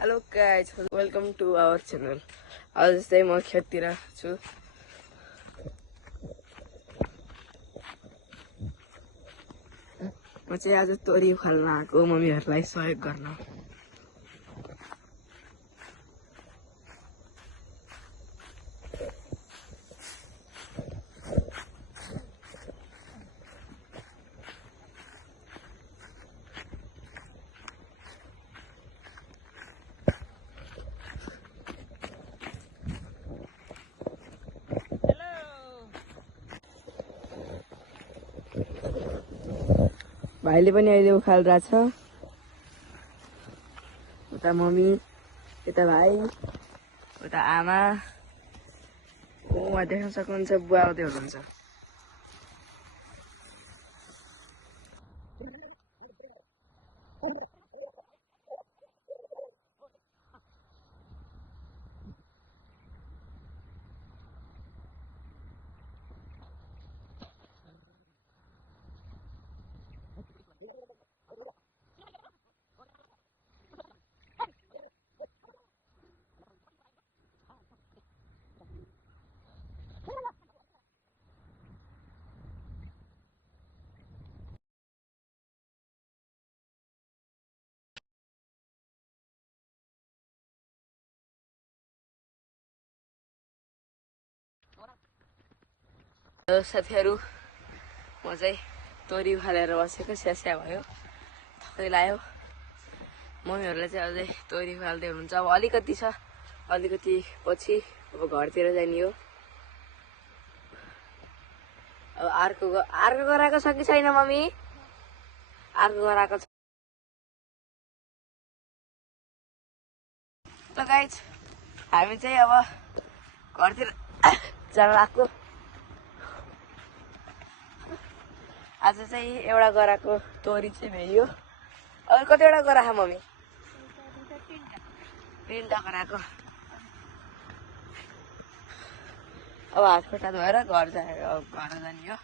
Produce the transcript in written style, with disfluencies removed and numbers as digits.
Hello guys, welcome to our channel. आज चाहिँ म खेततिर छु। म चाहिँ आज तोरी उखाल्न आएको मम्मीहरूलाई सहयोग गर्न। भाइले पनि अहिले उखालिरहेछ। उता मम्मी, यता भाइ, उता आमा, उहाँ देख्न सक्नुहुन्छ बुवा आउँदै हुनुहुन्छ। साथीहरू, म चाहिँ तोरी उखालेर बसेको स्यास्या भयो, थकै लाग्यो। मम्मीहरूलाई चाहिँ अझै तोरी उखाल्दै हुनुहुन्छ। अब अलिकति छ, अलिकति पछि अब घरतिर जाने हो। अब अर्को गराएको छ कि छैन मम्मी? अर्को गराएको छ। त गाइज, हामी चाहिँ अब घरतिर जान लाग्यो। आज चाहिँ एउटा गराएको तोरी चाहिँ भेट्यो। अरू कतिवटा गराएको मम्मी? तिनवटा गराएको। अब हात खुट्टा धोएर घर जाने हो।